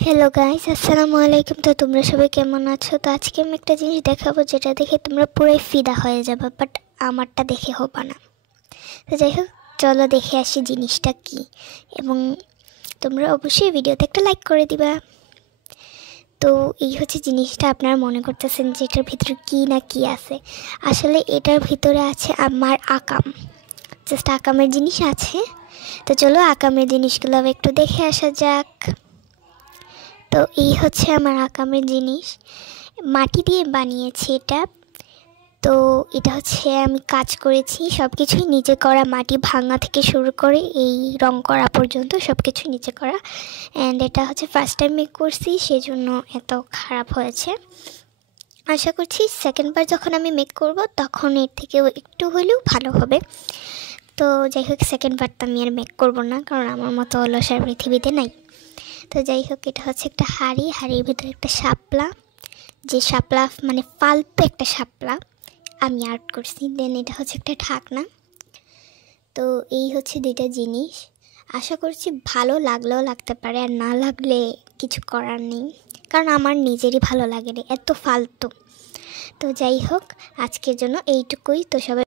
Hello guys, আসসালামু আলাইকুম। তো তোমরা সবাই কেমন আছো? তো আজকে আমি একটা জিনিস দেখাবো যেটা দেখে তোমরা পুরোই ফিদা হয়ে যাবে, বাট আমারটা দেখে হবে না। তো যাই হোক, চলো দেখে আসি জিনিসটা কি, এবং তোমরা অবশ্যই ভিডিওতে একটা লাইক করে দিবা। তো এই হচ্ছে জিনিসটা। আপনারা মনে করতেছেন যে এটার ভিতরে কী না কি আছে। আসলে এটার ভিতরে আছে আমার আকাম, জাস্ট আকামের জিনিস আছে। তো চলো আকামের জিনিসগুলো একটু দেখে আসা যাক। তো এই হচ্ছে আমার আকামের জিনিস, মাটি দিয়ে বানিয়েছি এটা। তো এটা হচ্ছে আমি কাজ করেছি, সব কিছুই নিজে করা, মাটি ভাঙা থেকে শুরু করে এই রং করা পর্যন্ত সব কিছু নিজে করা। অ্যান্ড এটা হচ্ছে ফার্স্ট টাইম মেক করছি, সেজন্য এত খারাপ হয়েছে। আশা করছি সেকেন্ড বার যখন আমি মেক করব তখন এর থেকেও একটু হলেও ভালো হবে। তো যাই হোক, সেকেন্ড বার তো আমি আর মেক করবো না, কারণ আমার মতো অলস আর পৃথিবীতে নাই। তো যাই হোক, এটা হচ্ছে একটা হাড়ির ভিতরে একটা শাপলা, যে শাপলা মানে ফালতু একটা শাপলা আমি আর্ট করছি। দেন এটা হচ্ছে একটা ঢাকনা। তো এই হচ্ছে দুইটা জিনিস। আশা করছি ভালো লাগলেও লাগতে পারে, আর না লাগলে কিছু করার নেই, কারণ আমার নিজেরই ভালো লাগে না এত ফালতু। তো যাই হোক, আজকের জন্য এইটুকুই। তো সবাই